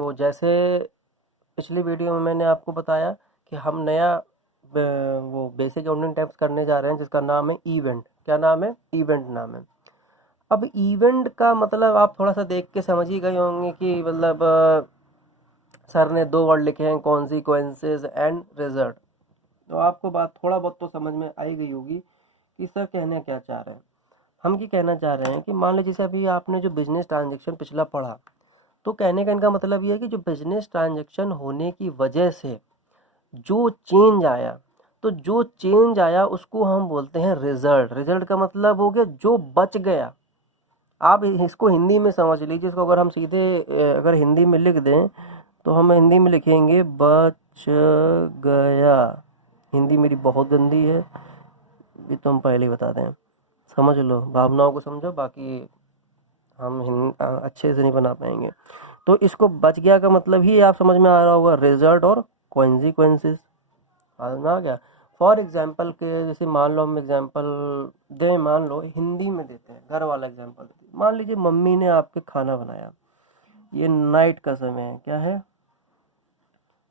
तो जैसे पिछली वीडियो में मैंने आपको बताया कि हम नया वो बेसिक अकाउंटिंग टैक्स करने जा रहे हैं जिसका नाम है इवेंट। क्या नाम है? इवेंट नाम है। अब इवेंट का मतलब आप थोड़ा सा देख के समझ ही गए होंगे कि मतलब सर ने दो वर्ड लिखे हैं, कॉन्सिक्वेंसेज एंड रिजल्ट। तो आपको बात थोड़ा बहुत तो समझ में आई गई होगी कि सर कहना क्या चाह रहे हैं। हम क्या कहना चाह रहे हैं कि मान लीजिए जैसे अभी आपने जो बिजनेस ट्रांजेक्शन पिछला पढ़ा, तो कहने का इनका मतलब ये है कि जो बिजनेस ट्रांजैक्शन होने की वजह से जो चेंज आया, तो जो चेंज आया उसको हम बोलते हैं रिजल्ट। रिजल्ट का मतलब हो गया जो बच गया। आप इसको हिंदी में समझ लीजिए। इसको अगर हम सीधे अगर हिंदी में लिख दें तो हम हिंदी में लिखेंगे बच गया। हिंदी मेरी बहुत गंदी है, ये तो हम पहले ही बता दें। समझ लो, भावनाओं को समझो, बाकी हम अच्छे से नहीं बना पाएंगे। तो इसको बच गया का मतलब ही आप समझ में आ रहा होगा, रिजल्ट और कॉन्सिक्वेंसेस। समझ में आ गया। फॉर एग्जाम्पल के जैसे मान लो हम एग्जाम्पल दें, मान लो हिंदी में देते हैं, घर वाला एग्जाम्पल देते हैं। मान लीजिए मम्मी ने आपके खाना बनाया, ये नाइट का समय है। क्या है?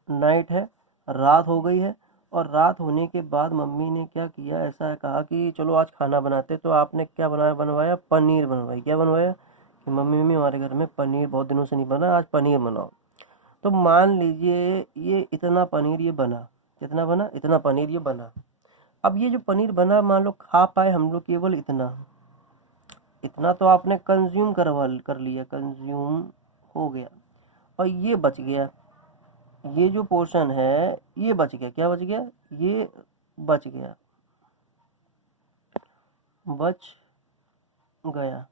नाइट है, रात हो गई है। और रात होने के बाद मम्मी ने क्या किया, ऐसा कहा कि चलो आज खाना बनाते। तो आपने क्या बनवाया? पनीर बनवाई। क्या बनवाया कि मम्मी हमारे घर में पनीर बहुत दिनों से नहीं बना, आज पनीर बनाओ। तो मान लीजिए ये इतना पनीर ये बना। कितना बना? इतना पनीर ये बना। अब ये जो पनीर बना, मान लो खा पाए हम लोग केवल इतना। इतना तो आपने कर लिया, कंज्यूम हो गया। और ये बच गया, ये जो पोर्शन है ये बच गया। क्या बच गया? ये बच गया, बच गया।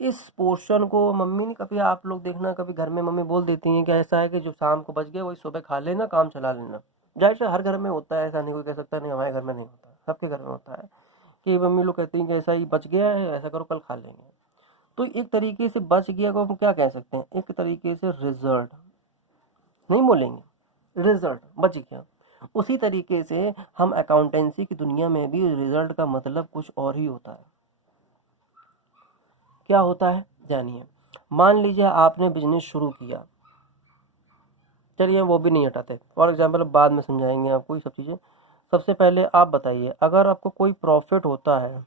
इस पोर्शन को मम्मी ने, कभी आप लोग देखना, कभी घर में मम्मी बोल देती हैं कि ऐसा है कि जो शाम को बच गया वही सुबह खा लेना, काम चला लेना। जाहिर से हर घर में होता है, ऐसा नहीं कोई कह सकता नहीं हमारे घर में नहीं होता, सबके घर में होता है कि मम्मी लोग कहती हैं कि ऐसा ही बच गया है, ऐसा करो कल खा लेंगे। तो एक तरीके से बच गया को हम क्या कह सकते हैं? एक तरीके से रिजल्ट नहीं बोलेंगे, रिजल्ट बच गया। उसी तरीके से हम अकाउंटेंसी की दुनिया में भी रिजल्ट का मतलब कुछ और ही होता है। क्या होता है जानिए। मान लीजिए आपने बिजनेस शुरू किया, चलिए वो भी नहीं हटाते, फॉर एग्जाम्पल बाद में समझाएंगे आपको ये सब चीज़ें। सबसे पहले आप बताइए, अगर आपको कोई प्रॉफिट होता है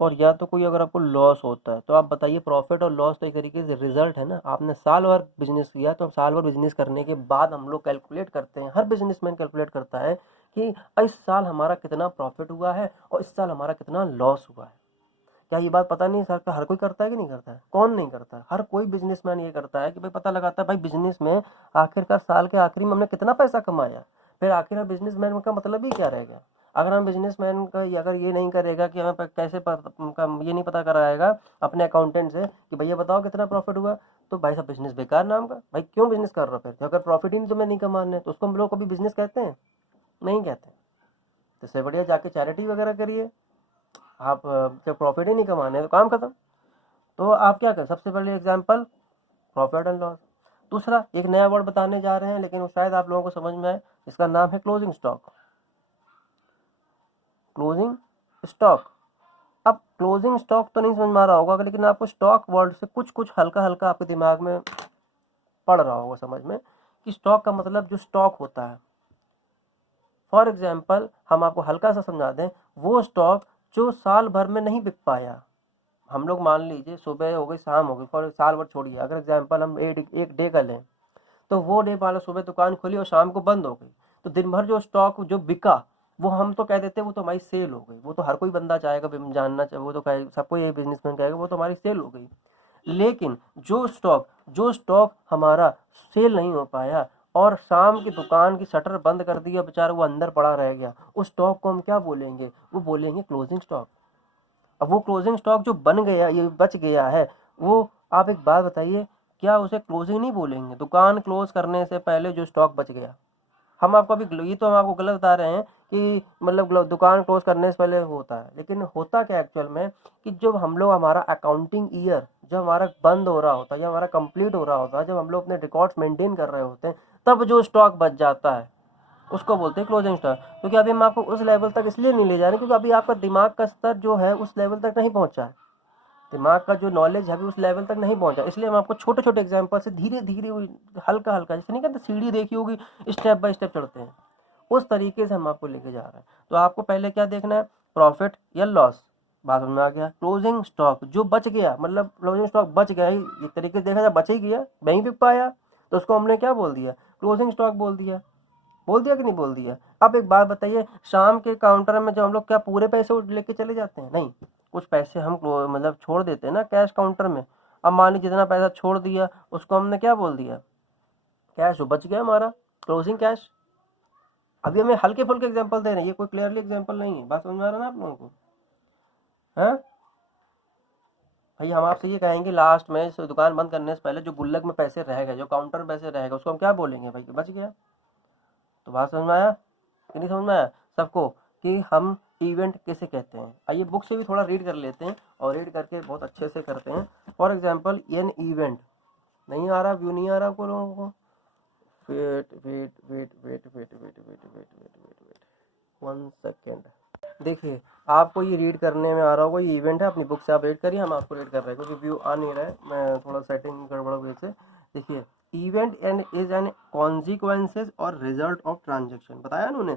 और या तो कोई अगर आपको लॉस होता है, तो आप बताइए। प्रॉफिट और लॉस तो एक तरीके से रिजल्ट है ना। आपने साल भर बिजनेस किया, तो साल भर बिजनेस करने के बाद हम लोग कैलकुलेट करते हैं, हर बिजनेसमैन कैलकुलेट करता है कि इस साल हमारा कितना प्रॉफिट हुआ है और इस साल हमारा कितना लॉस हुआ है। क्या ये बात पता नहीं सर का हर कोई करता है कि नहीं करता है? कौन नहीं करता है? हर कोई बिजनेसमैन ये करता है कि भाई पता लगाता है भाई बिजनेस में आखिरकार साल के आखिरी में हमने कितना पैसा कमाया। फिर आखिर बिजनेसमैन का मतलब ही क्या रहेगा? अगर हम बिजनेसमैन का अगर ये नहीं करेगा कि हमें कैसे ये नहीं पता कराएगा अपने अकाउंटेंट से कि भैया बताओ कितना प्रॉफिट हुआ, तो भाई साहब बिजनेस बेकार नाम का। भाई क्यों बिजनेस कर रहा हो? फिर अगर प्रॉफिट ही तुम्हें नहीं कमाने तो उसको हम लोग कभी बिजनेस कहते हैं? नहीं कहते। तो इससे बढ़िया जाके चैरिटी वगैरह करिए। आप जब प्रॉफिट ही नहीं कमाने तो काम खत्म। तो आप क्या करें? सबसे पहले एग्जांपल प्रॉफिट एंड लॉस। दूसरा एक नया वर्ड बताने जा रहे हैं, लेकिन वो शायद आप लोगों को समझ में आए। इसका नाम है क्लोजिंग स्टॉक। Closing stock. अब क्लोजिंग स्टॉक तो नहीं समझ में आ रहा होगा, लेकिन आपको स्टॉक वर्ड से कुछ कुछ हल्का हल्का आपके दिमाग में पड़ रहा होगा समझ में कि स्टॉक का मतलब जो स्टॉक होता है। फॉर एग्जाम्पल हम आपको हल्का सा समझा दें, वो स्टॉक जो साल भर में नहीं बिक पाया। हम लोग मान लीजिए सुबह हो गई शाम हो गई, फॉर साल भर छोड़िए, अगर एग्जाम्पल हम एक डे का लें, तो वो डे मान लो सुबह दुकान खोली और शाम को बंद हो गई। तो दिन भर जो स्टॉक जो बिका वो हम तो कह देते हैं वो तो हमारी सेल हो गई। वो तो हर कोई बंदा चाहेगा, जानना चाहे, वो तो कहे, सबको ये बिजनेसमैन कहेगा वो तो हमारी सेल हो गई। लेकिन जो स्टॉक हमारा सेल नहीं हो पाया और शाम की दुकान की शटर बंद कर दिया, बेचारा वो अंदर पड़ा रह गया, उस स्टॉक को हम क्या बोलेंगे? वो बोलेंगे क्लोजिंग स्टॉक। अब वो क्लोजिंग स्टॉक जो बन गया, ये बच गया है, वो आप एक बात बताइए, क्या उसे क्लोजिंग नहीं बोलेंगे? दुकान क्लोज करने से पहले जो स्टॉक बच गया। हम आपको अभी ये तो हम आपको गलत बता रहे हैं कि मतलब दुकान क्लोज करने से पहले होता है, लेकिन होता क्या एक्चुअल में कि जब हम लोग हमारा अकाउंटिंग ईयर जब हमारा बंद हो रहा होता है, जब हमारा कंप्लीट हो रहा होता है, जब हम लोग अपने रिकॉर्ड्स मेंटेन कर रहे होते हैं, तब जो स्टॉक बच जाता है उसको बोलते हैं क्लोजिंग स्टॉक। क्योंकि अभी हम आपको उस लेवल तक इसलिए नहीं ले जा रहे क्योंकि अभी आपका दिमाग का स्तर जो है उस लेवल तक नहीं पहुंचा है। दिमाग का जो नॉलेज है अभी उस लेवल तक नहीं पहुंचा, इसलिए हम आपको छोटे छोटे एग्जाम्पल से धीरे धीरे हल्का हल्का, जैसे नहीं कहते सीढ़ी देखी होगी स्टेप बाय स्टेप चढ़ते हैं, उस तरीके से हम आपको लेके जा रहे हैं। तो आपको पहले क्या देखना है, प्रॉफिट या लॉस, बात समझ में आ गया। क्लोजिंग स्टॉक जो बच गया, मतलब क्लोजिंग स्टॉक बच गया, एक तरीके से देखा जाए बच ही गया, नहीं बिक पाया, तो उसको हमने क्या बोल दिया, क्लोजिंग स्टॉक बोल दिया। बोल दिया कि नहीं बोल दिया। अब एक बात बताइए, शाम के काउंटर में जब हम लोग क्या पूरे पैसे लेके चले जाते हैं, नहीं, कुछ पैसे हम मतलब छोड़ देते हैं ना कैश काउंटर में। अब मान लीजिए जितना पैसा छोड़ दिया उसको हमने क्या बोल दिया, कैश बच गया हमारा, क्लोजिंग कैश। अभी हमें हल्के फुल्के एग्जांपल दे रहे हैं, ये कोई क्लियरली एग्जांपल नहीं है, बात समझ में आ रहा है ना आप लोगों को, हैं भाई। हम आपसे ये कहेंगे लास्ट में इस दुकान बंद करने से पहले जो गुल्लक में पैसे रह गए, जो काउंटर में पैसे रह गए, उसको हम क्या बोलेंगे भाई, बच गया। तो बात समझ में आया कि नहीं समझ में आया सबको, कि हम इवेंट कैसे कहते हैं। आइए बुक से भी थोड़ा रीड कर लेते हैं, और रीड करके बहुत अच्छे से करते हैं। फॉर एग्जाम्पल एन इवेंट, नहीं आ रहा व्यू, नहीं आ रहा आपको लोगों को, wait wait wait wait wait wait wait wait wait wait wait 1 second. देखिए आपको ये रीड करने में आ रहा होगा, ये इवेंट है, अपनी बुक से आप रीड करिए, हम आपको रीड कर रहे हैं क्योंकि व्यू आ नहीं रहा है, मैं थोड़ा सेटिंग गड़बड़ हुई से। देखिए event and is an consequences और रिजल्ट ऑफ ट्रांजेक्शन, बताया उन्होंने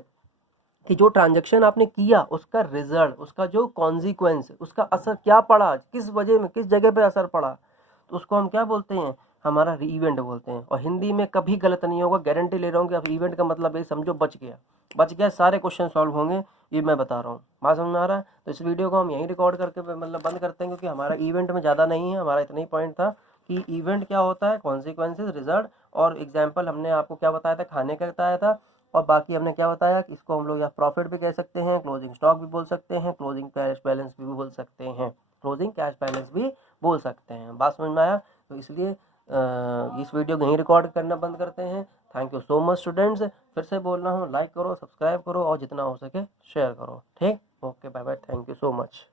कि जो ट्रांजेक्शन आपने किया उसका रिजल्ट, उसका जो कॉन्सिक्वेंस, उसका असर क्या पड़ा, किस वजह में, किस जगह पे असर पड़ा, तो उसको हम क्या बोलते हैं, हमारा इवेंट बोलते हैं। और हिंदी में कभी गलत नहीं होगा, गारंटी ले रहा हूँ कि आप इवेंट का मतलब ये समझो बच गया, बच गया, सारे क्वेश्चन सॉल्व होंगे, ये मैं बता रहा हूँ। बात समझ में आ रहा है। तो इस वीडियो को हम यहीं रिकॉर्ड करके मतलब बंद करते हैं, क्योंकि हमारा इवेंट में ज़्यादा नहीं है, हमारा इतना ही पॉइंट था कि इवेंट क्या होता है, कॉन्सिक्वेंसेज, रिजल्ट, और एग्जाम्पल हमने आपको क्या बताया था, खाने का बताया था, और बाकी हमने क्या बताया कि इसको हम लोग या प्रॉफिट भी कह सकते हैं, क्लोजिंग स्टॉक भी बोल सकते हैं, क्लोजिंग कैश बैलेंस भी बोल सकते हैं, क्लोजिंग कैश बैलेंस भी बोल सकते हैं। बात समझ में आया। तो इसलिए इस वीडियो को यहीं रिकॉर्ड करना बंद करते हैं। Thank you so much students. फिर से बोल रहा हूँ, लाइक करो, सब्सक्राइब करो, और जितना हो सके शेयर करो। ठीक, okay, bye bye, thank you so much.